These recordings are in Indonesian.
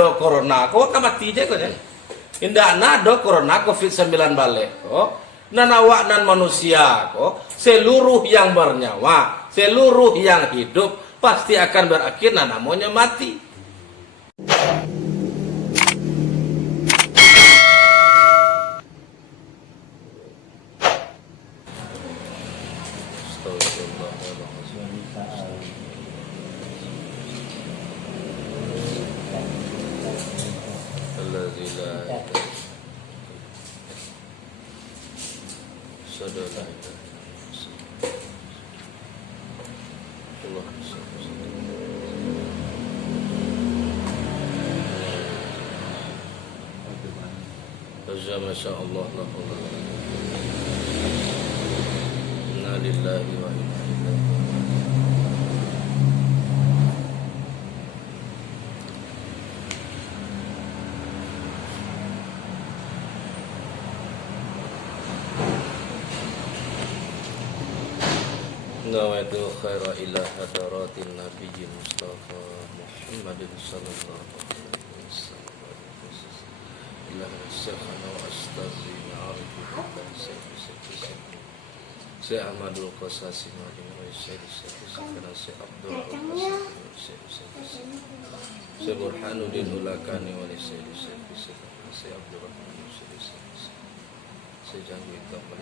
nado corona ko kamati je ko je. Indah nado corona COVID-19 balik ko. Nanawa nan manusia ko seluruh yang bernyawa, seluruh yang hidup pasti akan berakhir namanya mati. Masya Allah, inna lillahi wa inna ilaihi nawaitu khaira ila hadaratin nabiyyin mustafa Muhammadin sallallahu alaihi wasallam ila syekhana wa astazina arifi dan Syekh Ahmadul Qasasi wa Syekh Abdul Syekh Burhanuddin Ulakani wa Syekh Abdul Rahman Syekh Jangwita wa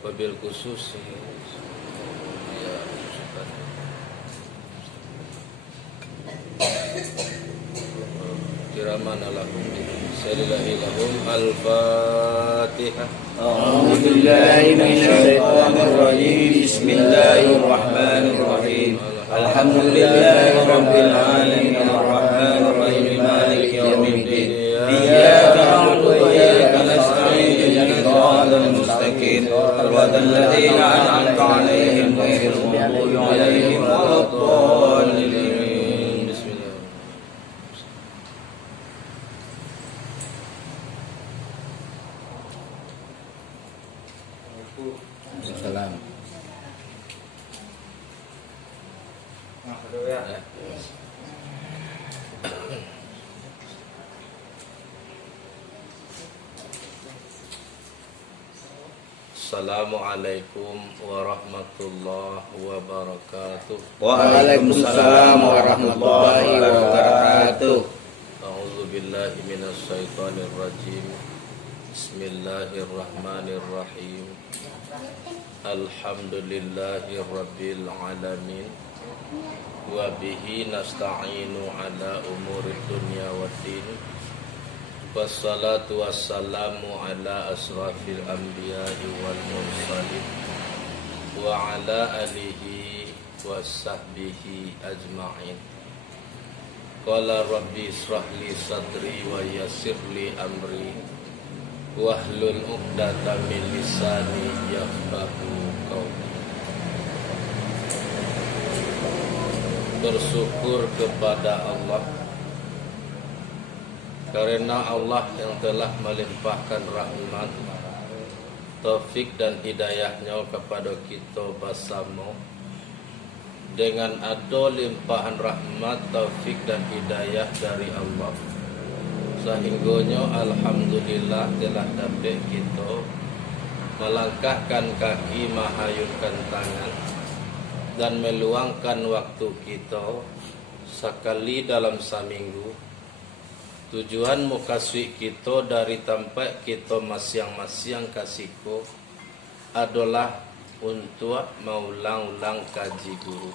wabil khusus ya kiraman lahum salillahi lahum al-fatihah. A'udzu billahi minasy syaithanir rajim. Bismillahirrahmanirrahim. Alhamdulillahi rabbil alamin arrahmanir rahim maliki yaumiddin. Iyyaka na'budu wa iyyaka nasta'in ihdinas siratal mustaqim siratal ladzina an'amta 'alaihim ghairil maghdubi 'alaihim waladdallin. Salam. Assalamualaikum warahmatullahi wabarakatuh. Waalaikumsalam warahmatullahi wabarakatuh. A'udzu billahi minasy syaithanir rajim. Bismillahirrahmanirrahim. Alhamdulillahi rabbil alamin. Wa bihi nasta'inu ala umurid dunya waddin. Wassalatu wassalamu ala asrafil anbiya'i wal mursalin wa ala alihi wa sahbihi ajma'in. Qala rabbi israh li sadri wa yassir li amri wahlul 'uqdatam min lisani yafqahu qawli. Bersyukur kepada Allah karena Allah yang telah melimpahkan rahmat, taufik dan hidayahnya kepada kita bersama. Dengan ada limpahan rahmat, taufik dan hidayah dari Allah, sehingganya alhamdulillah telah dapat kita melangkahkan kaki, menghayunkan tangan dan meluangkan waktu kita sekali dalam seminggu. Tujuan mukaswi kita dari tempat kita masing-masing kasihku adalah untuk mengulang-ulang kaji guru,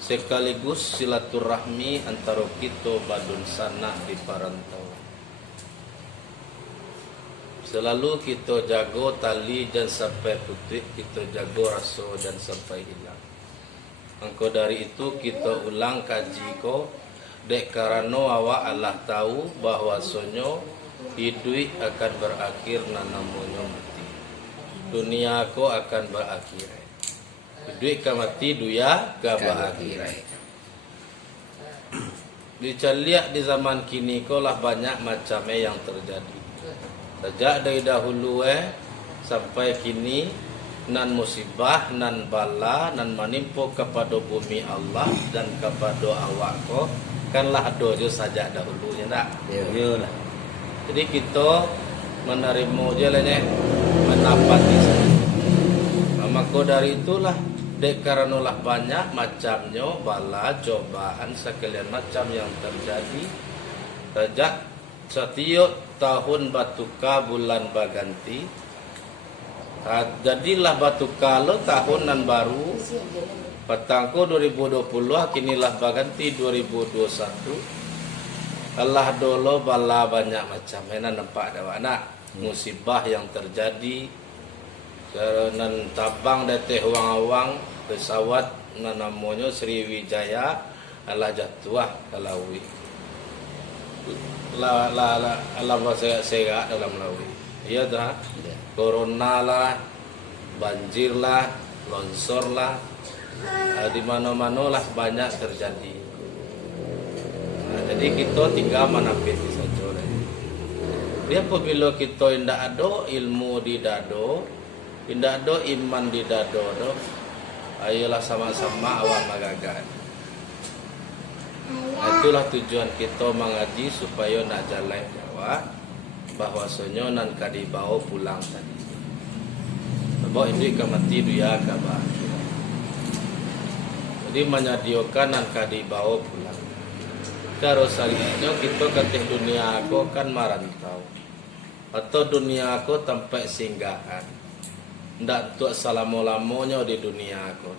sekaligus silaturahmi antara kita badun sana di perantau. Selalu kita jaga tali dan sampai putih, kita jaga rasa dan sampai hilang. Maka dari itu kita ulang kaji ko. Dek karena awak Allah tahu bahwasanya hidup akan berakhir namanya mati. Dunia ko akan berakhir. Hidup ka mati duya ka berakhir. dicaliak di zaman kini kolah banyak macamnya yang terjadi. Sejak dari dahulu sampai kini nan musibah, nan bala, nan menimpa kepada bumi Allah dan kepada awak ko kanlah dojo saja dahulunya tak. Iyalah. Jadi kita menerima je lah menapati saja. Maka dari itulah dek karenalah banyak macamnya bala cobaan sekalian macam yang terjadi sejak setiap tahun batuka bulan baganti. Jadilah batuka lo tahunan baru petangko 2020 kinilah baganti 2021. Allah dolo bala banyak macam mana nampak ada anak musibah yang terjadi kerana tabang dateh awang-awang pesawat namanya Sriwijaya Allah jatuh kalawi Allah saya dalam lawi iya dah corona lah banjir lah longsor lah di mana-mana lah banyak terjadi. Jadi kita tinggal menapiti saja. Dia apabila kita tidak ada ilmu di dado, tidak ada iman di dado, ayolah sama-sama awak magagan. Itulah tujuan kita mengaji supaya nak jalan jawab bahwasanya nan kadi bawa pulang tadi. Sebab ini kemati dia kabar. Jadi menyediakan nan kadi bawa pulang. Kalau selanjutnya kita kata dunia aku kan merantau atau dunia aku tempat singgahan. Ndak untuk selama-lamanya di dunia aku.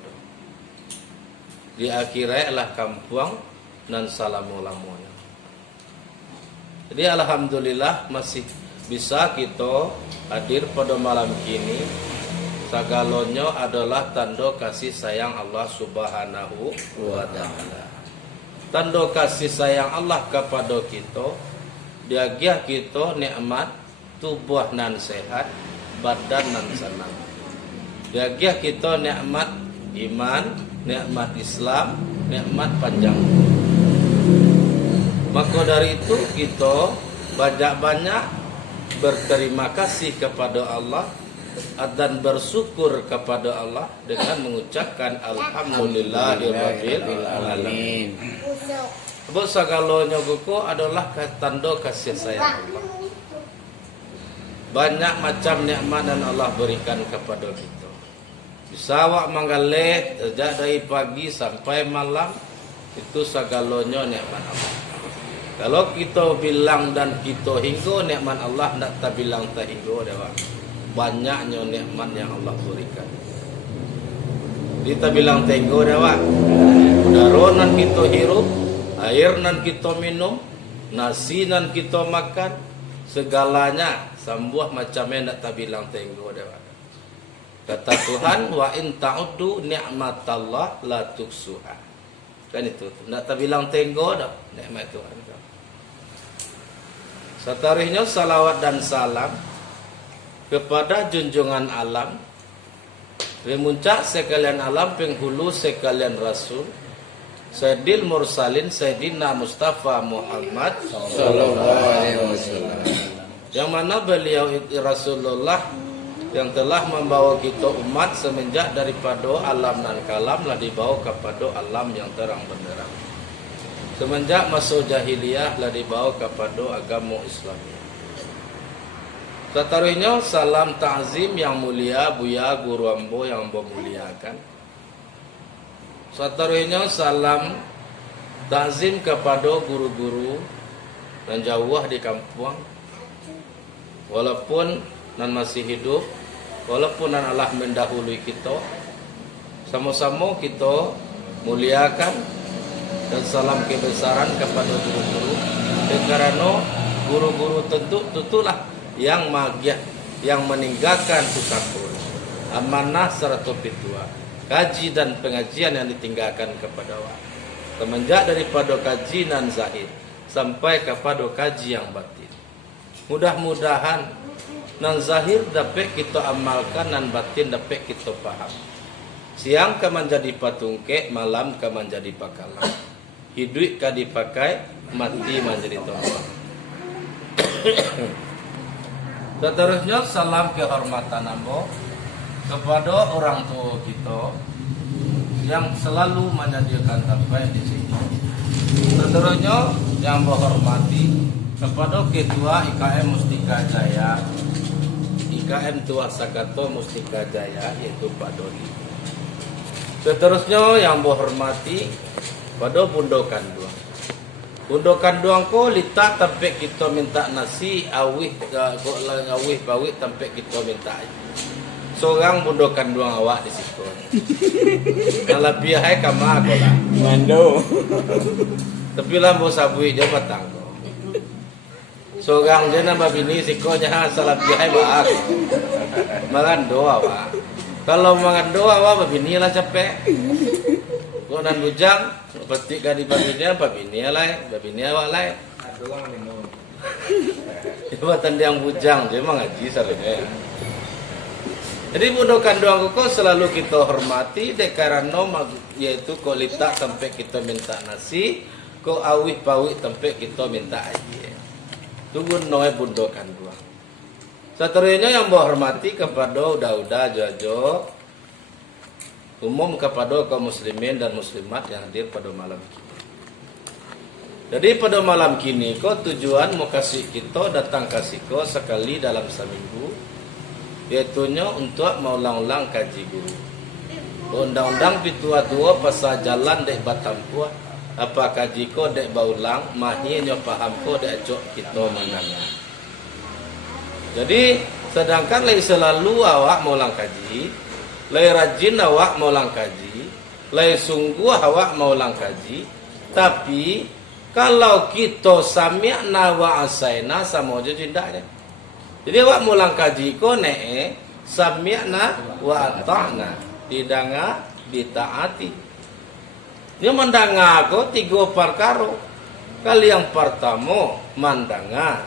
Di akhirat lah kampung dan selama-lamanya. Jadi alhamdulillah masih bisa kita hadir pada malam kini. Sagalonyo adalah tanda kasih sayang Allah Subhanahu wa taala. Tanda kasih sayang Allah kepada kita, dia giah kita nikmat tubuh nan sehat, badan nan senang. Dia giah kita nikmat iman, nikmat Islam, nikmat panjang. Maka dari itu kita banyak-banyak berterima kasih kepada Allah dan bersyukur kepada Allah dengan mengucapkan alhamdulillahirabbil alamin. Sebab segala nyogo adalah tanda kasih sayang Allah. Banyak macam nikmat dan Allah berikan kepada kita. Bisa awak manggalet sejak dari pagi sampai malam itu segalanya nikmat Allah. Kalau kita bilang dan kita hingga nikmat Allah nak tak bilang tak hingga dewa. Banyaknya nikmat yang Allah berikan. Kita bilang tenggo dewa. Udara nan kita hirup, air nan kita minum, nasi nan kita makan, segalanya sambuh macamnya nak tak bilang tenggo dewa. Kata Tuhan, wa in ta'uddu ni'matallah la tuksuha. Kan itu, nak tak bilang tenggo dah nikmat Tuhan. Setarihnya salawat dan salam kepada junjungan alam, remuncak sekalian alam penghulu sekalian rasul, Sayyidil Mursalin Sayyidina Mustafa Muhammad sallallahu alaihi wasallam. Yang mana beliau Rasulullah yang telah membawa kita umat semenjak daripada alam dan kalam lah dibawa kepada alam yang terang benderang. Semenjak masa jahiliyah lah dibawa kepada agama Islam. Seterusnya salam ta'zim yang mulia Buya Guru Ambo yang memuliakan. Seterusnya salam ta'zim kepada guru-guru dan jauh di kampung. Walaupun nan masih hidup, walaupun nan Allah mendahului kita, sama-sama kita muliakan dan salam kebesaran kepada guru-guru. Karena guru-guru tentulah yang magiah, yang meninggalkan tusakur, amanah serta pitua, kaji dan pengajian yang ditinggalkan kepada Allah. Semenjak daripada kaji nan zahir sampai kepada kaji yang batin. Mudah-mudahan nan zahir dapat kita amalkan, nan batin dapat kita paham. Siang ke menjadi patungke, malam ke menjadi pakalan. hidup ka dipakai, mati menjadi awak. Seterusnya salam kehormatan ambo kepada orang tua kita yang selalu menyediakan tempat di sini. Seterusnya yang menghormati kepada Ketua IKM Mustika Jaya, IKM Tua Sakato Mustika Jaya, yaitu Pak Dodi. Seterusnya yang menghormati pada Bundokan Duang. Bundokan Duang ko litak tempat kita minta nasi awih bawih tempat kita minta air. Seorang Bundokan Duang awak di situ. Kalau biaya kama aku lah. Mando. Tapi lah mau sabui je batang ko. Seorang je nama bini sikonya salah biaya baak. Makan doa wa. Kalau makan doa wa bini lah capek. Kau dan bujang petik ka di babinya babini awak lai. Doang minum. Jabatan yang bujang je mengaji sarene. Jadi Bundokan Duang ko selalu kita hormati karena yaitu ko litak sampai kita minta nasi, ko awih bawih sampai kita minta air. Tunggu noe Bundokan Duang. Seterusnya yang menghormati kepada udah jojo umum kepada kaum muslimin dan muslimat yang hadir pada malam kini. Jadi pada malam kini ko tujuan mau kasih kita datang kasih ko sekali dalam seminggu, yaitunya untuk mengulang-ulang kaji guru. Undang-undang pitua-tua pasal jalan dek batampu apa kaji ko dek baulang mahnya paham ko dek acok kita menanya. Jadi sedangkan lagi selalu awak mengulang kaji, lagi rajin awak mengulang kaji, lagi sungguh awak mengulang kaji, tapi kalau kita sami'na wa asaina sama aja tindaknya. Jadi awak mulang kaji ko sami'na wa ata'na, didanga ditaati. Dia mendanga ko tiga perkara. Kali yang pertama mandanga,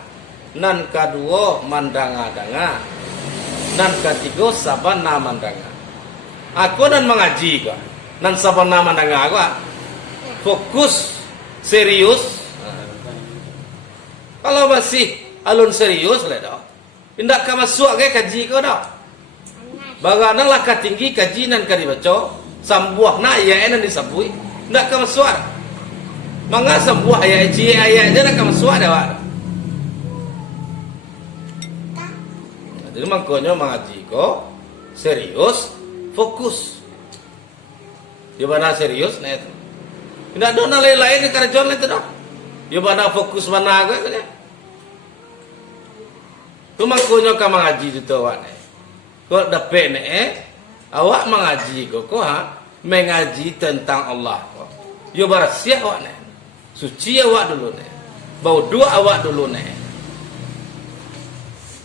nan kedua mandanga-danga, nan ketiga sabana mandanga. Aku dan mengaji ko, nan sabana mandanga aku fokus serius. Kalau masih alun serius lah dah. Tidak ka masuk ke kaji ko dah. Bagaimana lah tinggi kaji nan ka dibaca, sambuah na ya enan disabui. Tidak ka masuk. Mangga sambuah ayat ji ayat je nak ka masuk dah. Jadi makanya mengaji ko serius, fokus. Di mana serius nah itu. Tidak ada lain-lain yang kerjaan itu dah. Di mana fokus mana aku kan. Tu makanya ka mengaji itu awak ni. Kau dapat ni awak mengaji kau mengaji tentang Allah. Yo bersih awak ni. Suci awak dulu ni. Bau dua awak dulu ni.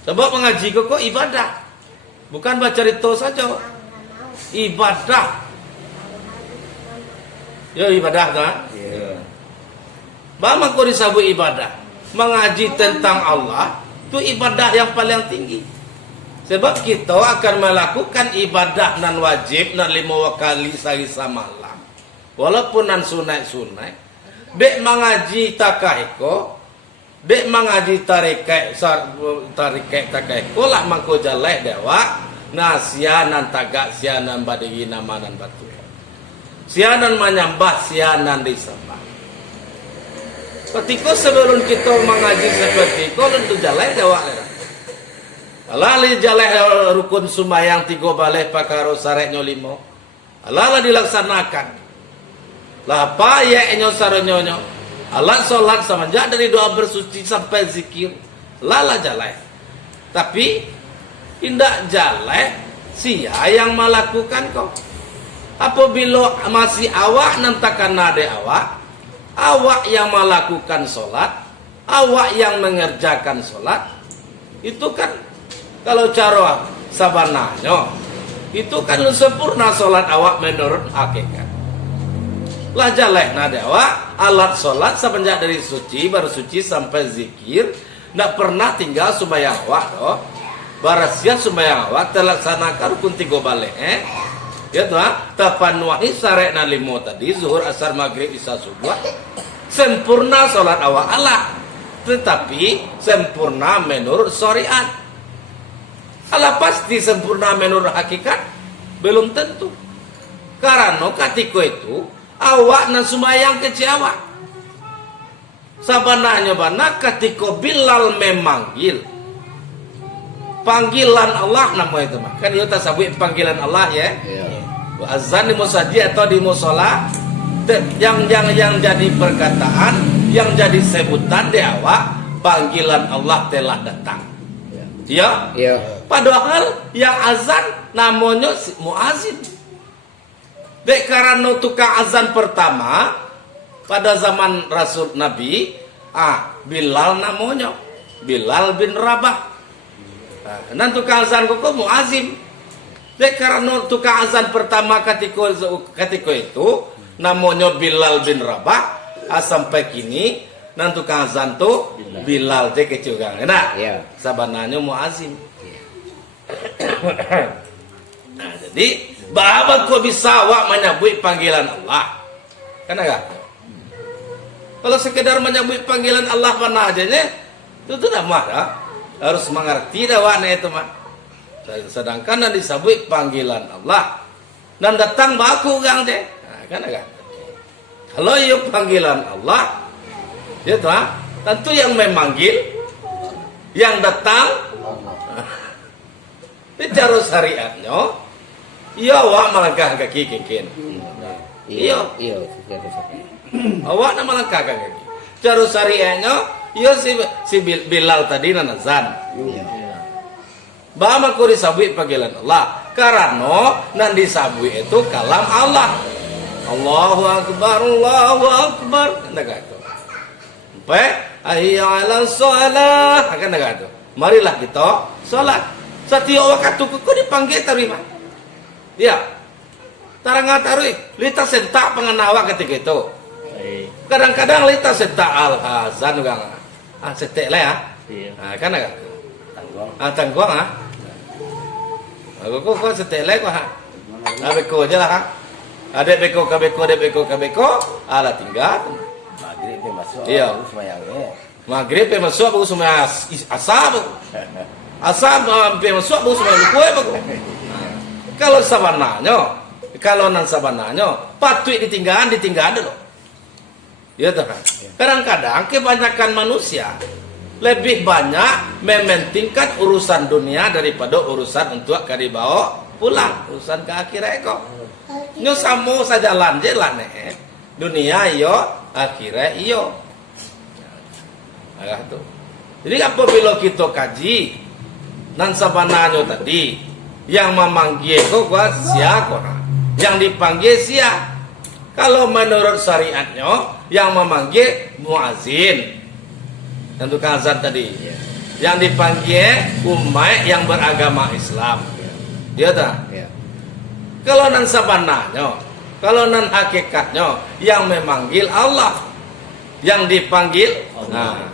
Sebab mengaji kau ibadah. Bukan baca cerita saja. Ibadah. Yo ibadah kan? Ya. Bama kau disebut ibadah. Mengaji tentang Allah itu ibadah yang paling tinggi. Sebab kita akan melakukan ibadah nan wajib nan 5 kali sehari semalam. Walaupun nan sunai-sunai, dek mengaji takahiko, dek mengaji tarikai takahiko lah mangko jalai dewa, nah sianan tagak sianan badigi namanan batu. Sianan menyembah sianan disembah. Ketika sebelum kita mengaji seperti itu, tentu jalai dewa. Alali jalai rukun sumayang 3 balai pakaro sareknya 5. Alala dilaksanakan. Lah apa ya enyo saronyo. Allah solat semenjak dari doa bersuci sampai zikir. Lala jalai. Tapi tidak jalai sia yang melakukan kau. Apabila masih awak nantakan nade awak yang melakukan solat, awak yang mengerjakan solat, itu kan kalau cara sabananya, itu kan sempurna solat awak menurut hakikat. Lah jaleh nade awak, alat solat semenjak dari suci, baru suci sampai zikir, tidak pernah tinggal sembahyang awak, barasia sembahyang awak terlaksanakan rukun 3 balik, Ya tuh, tapanuahi syariat na limo tadi zuhur asar maghrib isya subuh sempurna salat awak Allah, tetapi sempurna menurut syariat. Allah pasti sempurna menurut hakikat belum tentu. Karena ketika itu awak nan sumayang kecil awak. Sabananya bana ketika Bilal memanggil panggilan Allah nama itu mah. Kan kita sabut panggilan Allah ya. Azan di musajid atau di musola yang jadi perkataan, yang jadi sebutan di awak panggilan Allah telah datang. Ya. Padahal yang azan namanya muazin. Dek karena tukang azan pertama pada zaman Rasul Nabi, Bilal namanya, Bilal bin Rabah. Nah, tukang azan kok muazim. Dek karena tukang azan pertama ketika itu namanya Bilal bin Rabah, sampai kini nan tukang azan tu Bilal teh kecil gang. Nah, sabananya muazim. Nah, jadi bahwa kau bisa awak menyebut panggilan Allah, kan agak? Kalau sekedar menyebut panggilan Allah mana aja nih, itu tidak mah, harus mengerti dakwahnya itu mah. Sedangkan yang disebut panggilan Allah dan datang baku gang deh, nah, kan agak? Kalau yuk panggilan Allah, ya tuh, tentu yang memanggil, yang datang, bicara syariatnya, iya awak melangkah kaki kikin, iya, awak nak melangkah kaki. Cara syariatnya, iya si Bilal tadi nanazan. Bahwa aku disabui panggilan Allah, karena nan disabui itu kalam Allah. Allahu Akbar, Allahu Akbar, kan gitu. Hayya 'alas shalah, kan gitu. Marilah kita salat. Setiap waktu ku dipanggil terima. Ya. Tarang taruh, lita sentak pengenawa ketika itu. Kadang-kadang lita sentak al-azan gang. Setek lah ya. Kan gitu. Tangguang Aku kok setelek kok beko aja lah Ada beko kabeko ala tinggal. Maghrib masuk. Iya. Maghrib masuk bagus semua asab. Asab masuk bagus semua kue bagus. Kalau nan sabananya patut ditinggal dulu. Ya toh. Kadang-kadang kebanyakan manusia lebih banyak mementingkan urusan dunia daripada urusan untuk dibawa pulang, urusan ke akhirat kok. Nyo samo saja jalan dunia iyo, akhirat iyo. Nah, tuh. Jadi apabila kita kaji nan sabananya tadi yang memanggil kok siapa? Yang dipanggil siapa? Kalau menurut syariatnya yang memanggil muazin. Dan tukang azan tadi yang dipanggil umat yang beragama Islam, dia tak? Kalau nan sabananya, kalau nan hakikatnya yang memanggil Allah, yang dipanggil, nah,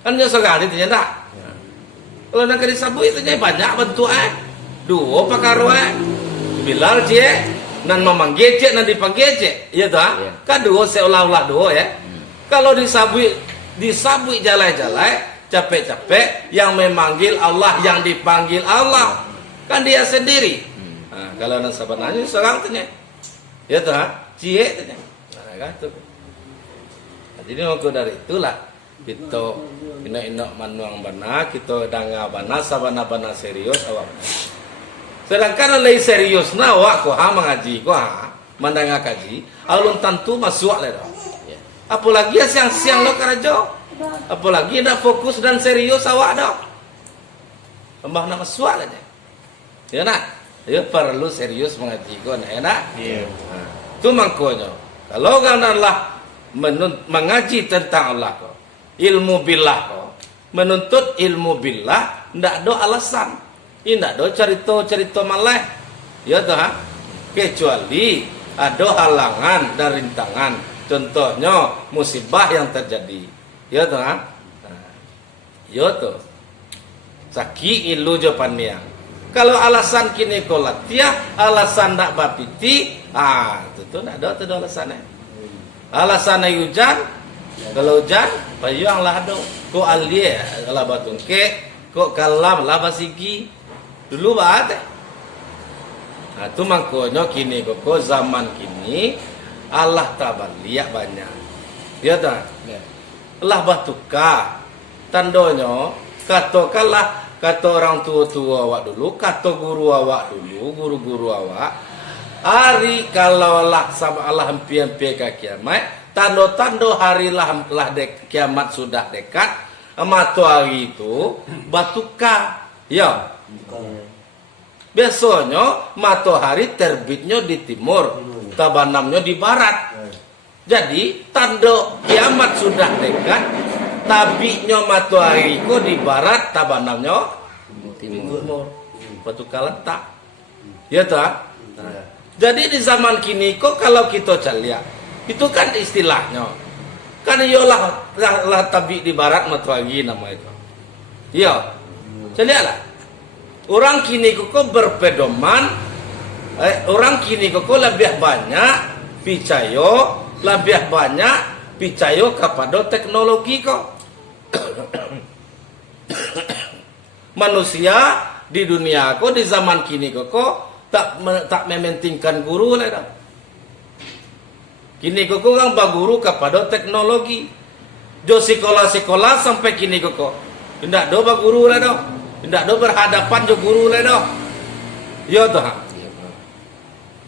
kan dia sekali ternyata. Kalau nak disabu itu banyak bentuk dua pakarwa, Bilal cie, nan memanggil cie, nan dipanggil cie, iya tak? Kan dua seolah-olah dua ya. Kalau disabui jalai-jalai, capek-capek yang memanggil Allah, yang dipanggil Allah, kan dia sendiri. Nah, kalau nan sabananya seorang tanya, ya tuh, cie tanya, nah, gitu. Nah, jadi maka dari itulah kita ina manuang bana, kita danga bana, sabana-bana serius awak. Sedangkan lagi serius na awak ko mengaji ko mandanga kaji, alun tentu masuk lah. Apalagi siang-siang lo karajo, apalagi nak fokus dan serius awak dah. Tambah nama suat aja. Ya nak, ya perlu serius mengaji kau enak. Itu mangkonya. Kalau kanalah mengaji tentang Allah kau, ilmu billah kau, menuntut ilmu billah, ndak ada alasan. Ndak ada cerita malah. Ya dah, kecuali ada halangan dan rintangan. Contohnya musibah yang terjadi, ya tuh ya tuh sakit ilu japan niang Kalau alasan kini kolatia, alasan ndak bapiti, itu ndak ada tu alasannya. Alasannya hujan, kalau hujan, payung lah do. Ko alie lah batungke, ko kalam lah basigi. Dulu baat. Itu makanya kini kok zaman kini Allah tabalia banyak. Ya tak? Allah batuka. Tandonyo katakanlah kata orang tua-tua awak dulu, kata guru awak dulu, guru-guru awak. Hari kalau lah sama Allah hampir-hampir ke kiamat, tanda-tanda hari lah kiamat sudah dekat, matahari itu batuka. Ya. Biasanya matahari terbitnya di timur, tabanamnya di barat. Jadi tanda kiamat sudah dekat, tabiknya matahari itu di barat, tabanamnya timur. Batuka letak. Ya tak? Jadi di zaman kini kok kalau kita lihat, itu kan istilahnya. Kan iyalah lah tabik di barat matahari nama itu. Iya. Lihatlah. Orang kini kok berpedoman, orang kini kok lebih banyak percaya kepada teknologi kok. Manusia di dunia kok di zaman kini kok tak mementingkan guru lah. Kini kok kan baguru kepada teknologi. Jo sekolah sampai kini kok tidak do baguru lah do. Tidak do berhadapan jo guru lah do. Yo toh.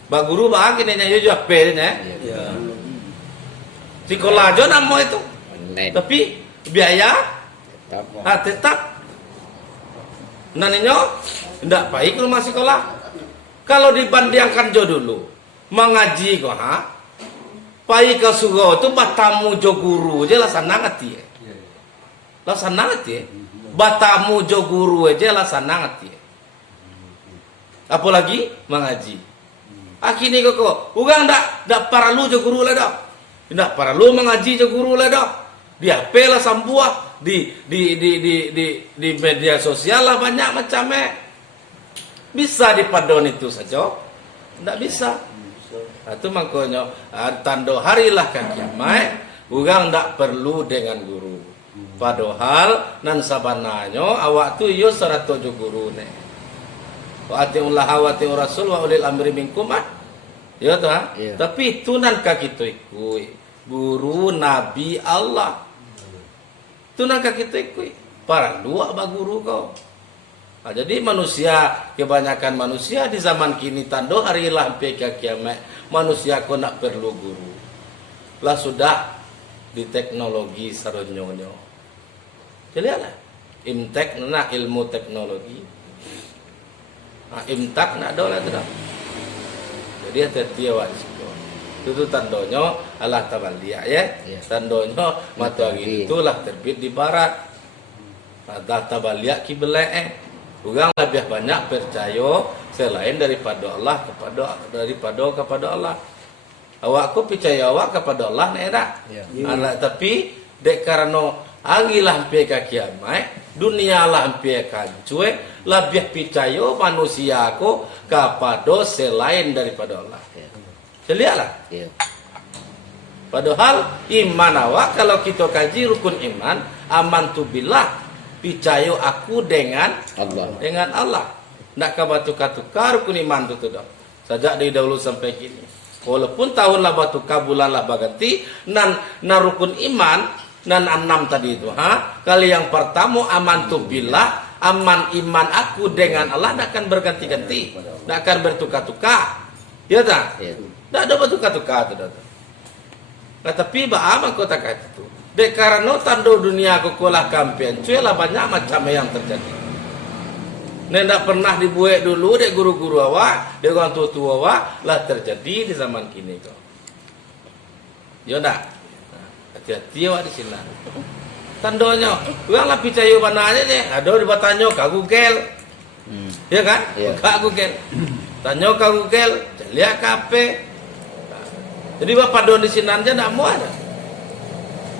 Baguru bah kini nya jo apa ni? Sekolah jo nama itu. Tapi biaya tetap. Nantinya tidak baik rumah sekolah. Kalau dibandingkan jo dulu mengaji kok pai ke surga itu batamu jo guru aja lah sanangat ya. Lah sanangat ya. Batamu jo guru aja lah sanangat ya. Apalagi mengaji. Akhirnya kok ugang dak perlu jo guru lah dak. Tidak perlu mengaji jo guru lah dak. Dia pela sambuah di media sosial lah banyak macamnya. Bisa dipadon itu saja? Tidak bisa. Itu makanya tanda harilah kan kiamat, orang tidak perlu dengan guru. Padahal nan sabananya awak tu yo 107 guru ne. Wa atiullah wa atiur rasul wa ulil amri minkum. Ya tu Tapi itu nan ka kita ikut guru nabi Allah. Itu nan ka kita ikut. Para dua ba guru kau. Jadi manusia, kebanyakan manusia di zaman kini tando hari lah sampai ke kiamat, manusia kau nak perlu guru. Lah sudah di teknologi saronyonyo. Jadi lah, imtek nak ilmu teknologi. Imtak nak dola tu dah. Jadi hati-hati awak situ. Itu tandonyo Allah tabalia ya. Tandonyo matahari itulah terbit di barat. Allah tabalia kiblat Orang lebih banyak percaya selain daripada Allah kepada Allah. Awakku percaya awak kepada Allah ni tak? Tapi dek karena hari lah sampai ke kiamat, dunia lah sampai kancue, lebih percaya manusia aku kepada selain daripada Allah. Lihatlah. Padahal iman awak kalau kita kaji rukun iman, amantu billah. Percaya aku dengan Allah. Nak kabatu-katukar rukun iman tu dah. Sejak dari dahulu sampai kini. Walaupun tahun lah batuka bulan lah baganti nan rukun iman nan 6 tadi itu kali yang pertama amantu billah, aman iman aku dengan Allah nak akan berganti-ganti, nak akan bertukar-tukar. Ya tak? Tak ada bertukar-tukar tu dah. Tapi bagaimana kau tak kata itu? Dek karena tanda dunia kukulah kampian, cuilah banyak macam yang terjadi. Nenda pernah dibuat dulu dek guru-guru awak, dek orang tua-tua awak lah terjadi di zaman kini kau. Ya ndak? Hati-hati awak di sini. Tandanya, orang lah percaya mana aja deh. Ada di bertanya ke Google, ya kan? Ke Google, tanya ke Google, lihat kape. Jadi bapak don di sini aja ndak mau ada.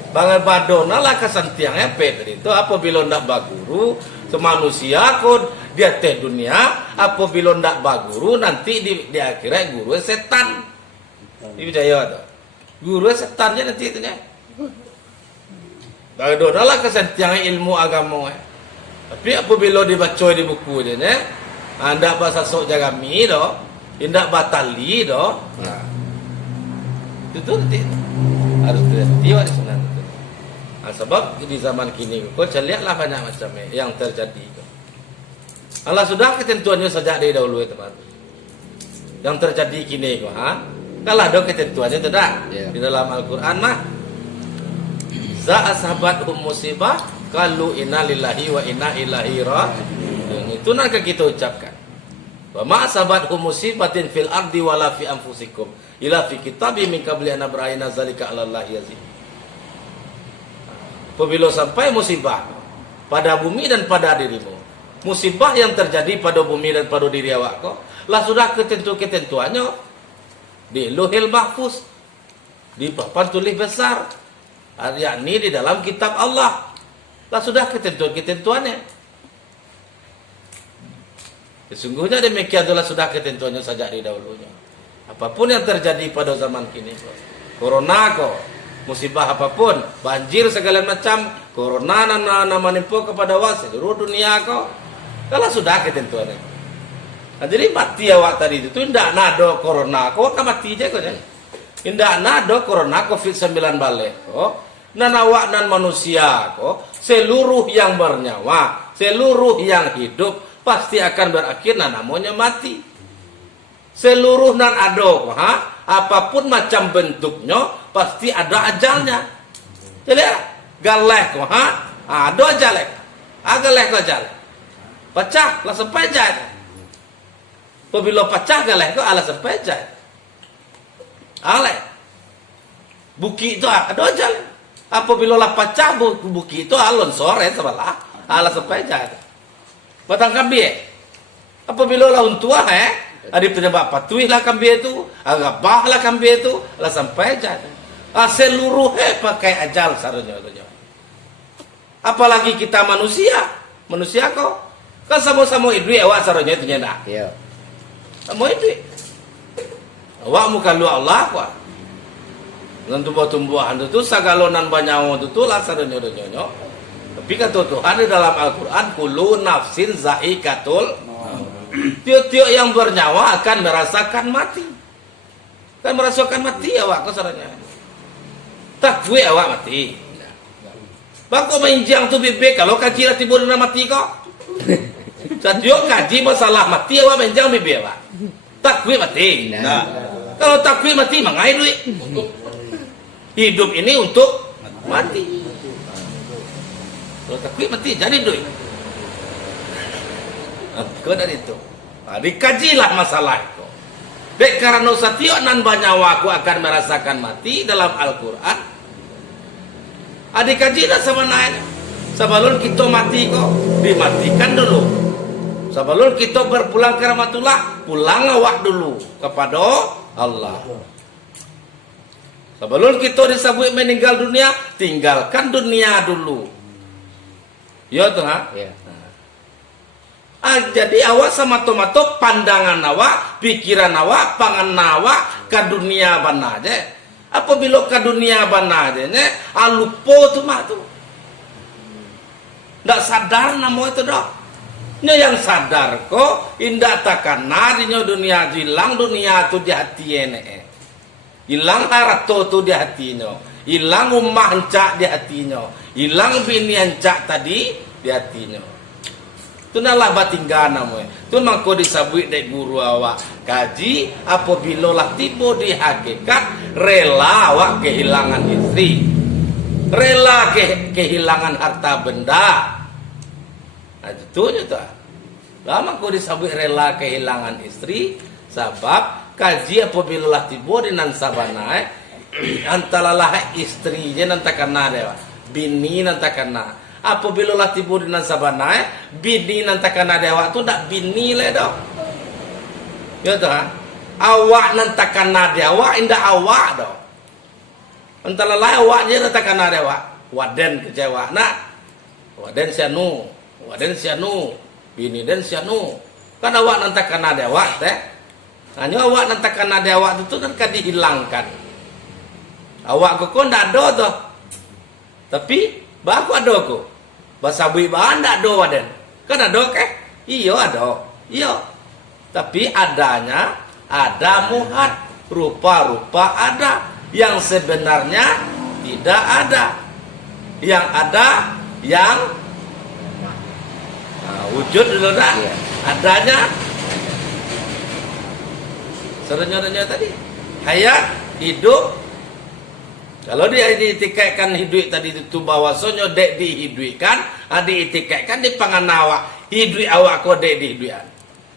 Bangal badona lah kesantiangnya tadi itu apabila ndak baguru semanusia kod dia teh dunia apabila ndak baguru nanti di akhirat guru setan. Ini percaya tu. Guru setannya nanti itunya. Adalah kesentiang ilmu agama. Tapi apabila dibaca di buku dia ne, anda bahasa sok jagami do, indak batali do. Nah. Itu nanti harus terhenti di sana. Nah, sebab di zaman kini kau lihatlah banyak macam yang terjadi. Allah sudah ketentuannya sejak dari dahulu teman. Yang terjadi kini kau, kalau ada ketentuannya tidak di dalam Al-Quran mah. Za'asabathum musibah qalu inna lillahi wa inna ilaihi raji'un. Itu nak kita ucapkan. Wa ma asabathum musibatin fil ardi wala fi anfusikum ila fi kitabim min qabli an nabra'ina zalika 'ala Allah yazid. Apabila sampai musibah pada bumi dan pada dirimu, musibah yang terjadi pada bumi dan pada diri awak kau, lah sudah ketentuannya di Lauhil Mahfuz, di papan tulis besar, yakni di dalam kitab Allah. Lah sudah ketentuannya. Sesungguhnya demikian itulah sudah ketentuannya sejak di dahulunya. Apapun yang terjadi pada zaman kini, corona kok, musibah apapun, banjir segala macam, corona nama menimpa kepada awak seluruh dunia kok, kalau sudah ketentuannya. Nah, jadi mati awak tadi itu tidak nado corona kok, kan mati aja kok. Tidak nado corona COVID-19 balik kok, nan awak nan manusia kok, seluruh yang bernyawa, seluruh yang hidup pasti akan berakhir namanya mati. Seluruh nan ado, apapun macam bentuknya pasti ada ajalnya. Jadi galek, ada ajalek, galek ajalek. Pecah lah sampai jat. Apabila pecah galek itu ala sampai jat. Alek. Buki itu ada ajalek. Apabila lah pecah buki itu alon sore sebelah ala sampai jat. Batang kambing. Apabila lah untua ada penyebab patuih lah kambing itu, agak bah lah kambing itu, lah sampai jat. Seluruh pakai ajal sarunya. Apalagi kita manusia kok kan sama-sama hidup awak sarunya itu nyendak. Iya. Sama hidup. Awak muka lu Allah kok. Dengan tumbuh-tumbuhan itu sagalonan banyawan itu lah sarunya nyonyo. Tapi kata Tuhan di dalam Al-Quran, kullu nafsin zaikatul. Tiap-tiap yang bernyawa akan merasakan mati. Kan merasakan mati awak kasarnya. Takwe awak mati. Bako menjang tu bebek kalau kaji lah tiba dina mati kok. Sadio kaji masalah mati awak menjang bebek awak. Takwe mati. Nah, kalau takwe mati mangai duit. Hidup ini untuk mati. Kalau takwe mati jadi duit. Kau dari itu. Dikajilah masalah itu. Dek karena setiap nan banyawa aku akan merasakan mati dalam Al-Quran. Dikajilah sebenarnya. Sebelum kita mati kok dimatikan dulu. Sebelum kita berpulang ke rahmatullah, pulang awak dulu kepada Allah. Sebelum kita disebut meninggal dunia, tinggalkan dunia dulu. Ya tuh ya. Jadi awak sama tomato pandangan awak, pikiran awak, pangan awak ke dunia bana aja. Apabila ke dunia bana aja, lupa tu mah tu. Ndak sadar namo itu dok. Nya yang sadar kok, indak takkan narinya dunia hilang dunia tu di hati ene. Hilang harta tu di hatinya, hilang rumah encak di hatinya, hilang bini encak tadi di hatinya. Itu nalah batinggan namanya. Itu mangko disabui dari guru awak kaji apabila lah tiba di hakikat rela awak kehilangan istri, rela kehilangan harta benda. Nah itu juga. Lah mangko disabui rela kehilangan istri sebab kaji apabila lah tiba di nan sabana antara lah istri je nanti kena dewa, bini nanti kena. Apabila lah tiba di nasabana, bini nanti kena dewa tu tak bini le dok. Ya tu awak nanti kena dewa, indah awak dok. Antara lah awak je nanti kena dewa, waden kecewa nak, waden sianu, bini den sianu. Kan awak nantakan ada awak teh. Hanya awak nantakan ada awak itu kan dihilangkan. Awak kok ndak ada toh. Tapi baku ada kok. Bahasa bui bahan ndak ada waden. Kan ada ke? Iya ada. Iya. Tapi adanya ada muhat, rupa-rupa ada yang sebenarnya tidak ada. Yang ada yang wujud dulu dah. Adanya serenyo-renyo tadi hayat hidup. Kalau dia diitikaikan hidup tadi itu bahwasanya dek dihidupkan, diitikaikan di pangan awak, hidup awak kau dek dihidupkan.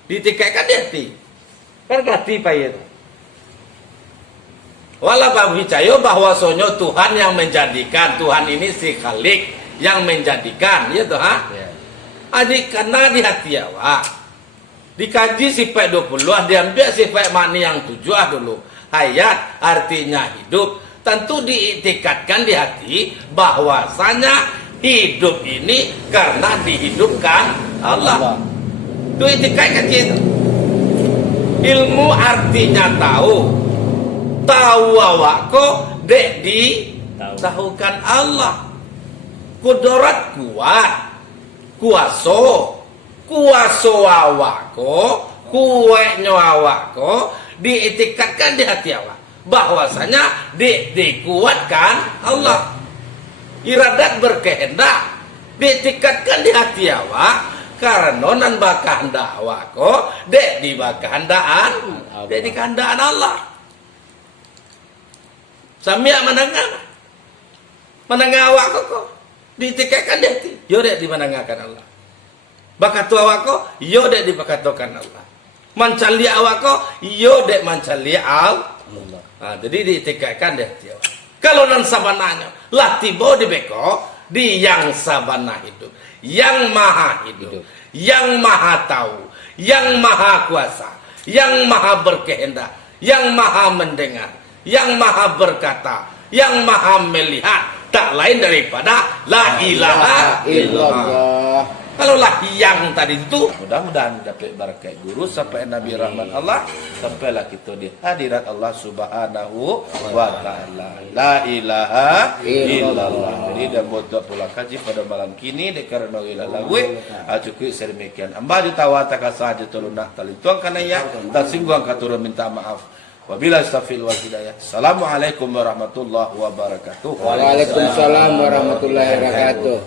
Diitikaikan di hati. Kan hati payah. Walau percaya bahwasanya Tuhan yang menjadikan, Tuhan ini si Khalik yang menjadikan, ya toh ha? Adik karena di hati awak. Dikaji sifat 20, diambil sifat makni yang 7 dulu. Hayat artinya hidup. Tentu diiktikadkan di hati bahwasanya hidup ini karena dihidupkan Allah. Itu iktikad itu. Ilmu artinya tahu. Tahu awakku dek ditahukan Allah. Kudrat kuat. Kuaso awakku, kuatnya awakku diiktikadkan di hati awak. Bahwasanya dikuatkan Allah. Iradat berkehendak diiktikadkan di hati awak karena nan bakahandak awakku dek di bakahandaan dek di kehendaan Allah. Samia menengah awak kok ditikaikan di hati. Yo dek di menengahkan Allah. Bakatu awak kok yo dek di bakatokan Allah. Mancali awak kok yo dek mancali Allah. Nah, jadi ditikaikan di hati awak. Kalau nan sabananya lah tiba di beko di yang sabana hidup, yang maha hidup, yang maha tahu, yang maha kuasa, yang maha berkehendak, yang maha mendengar, yang maha berkata, yang maha melihat, tak lain daripada la ilaha illallah. Kalaulah yang tadi itu, mudah-mudahan dapat berkat guru sampai Nabi rahmat Allah, sampailah kita di hadirat Allah Subhanahu wa taala. La ilaha illallah. Jadi dan buat pula kaji pada malam kini karena ilallah cukup sedemikian. Amba ditawata saja tolong nak talituang kana ya tersinggung katurun minta maaf. Wabillahi taufiq wal hidayah. Assalamualaikum warahmatullahi wabarakatuh. Waalaikumsalam warahmatullahi wabarakatuh.